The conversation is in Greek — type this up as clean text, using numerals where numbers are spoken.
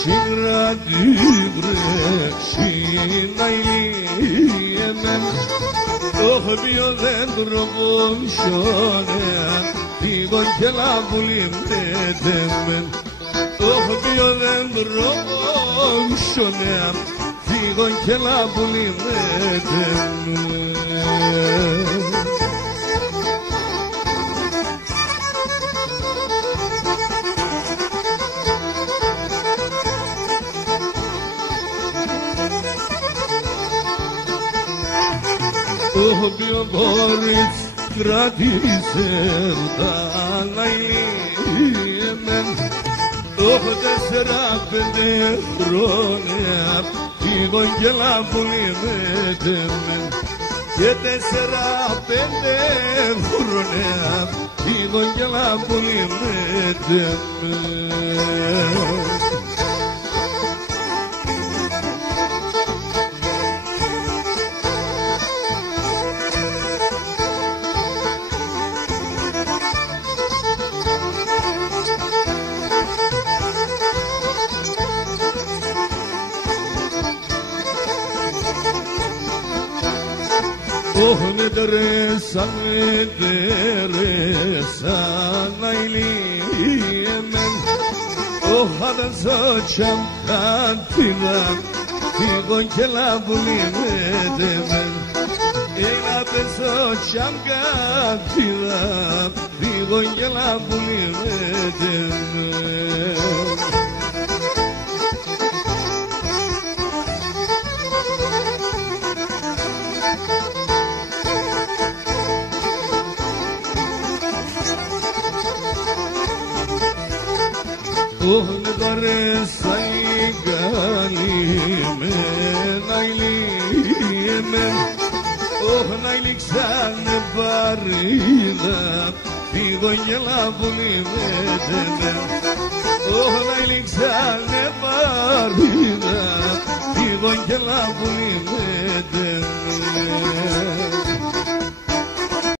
συγκρατή βρεξιναϊλίεμεν το πιο δέντρο πονσιόνεαν τίγον και λαμπουλιμνέτεμεν το πιο δέντρο πονσιόνεαν τίγον και λαμπουλιμνέτεμεν. Το οποίο μπορείς κρατήσεω τα αναηλίεμεν το 4-5 χρόνια πήγον και λαμπουλιμέτεμεν και 4-5 χρόνια πήγον και λαμπουλιμέτεμεν. με τερέσαν αηλίεμεν χάδαν σώτσαν κάτιναν φύγον και λαμπουλιμέτεμεν έλαπεν σώτσαν κάτιναν φύγον και λαμπουλιμέτεμεν. Ohne daresa limen ailimen ohne iliksan barida digon yela bulimeden ohne iliksan barida digon yela bulimeden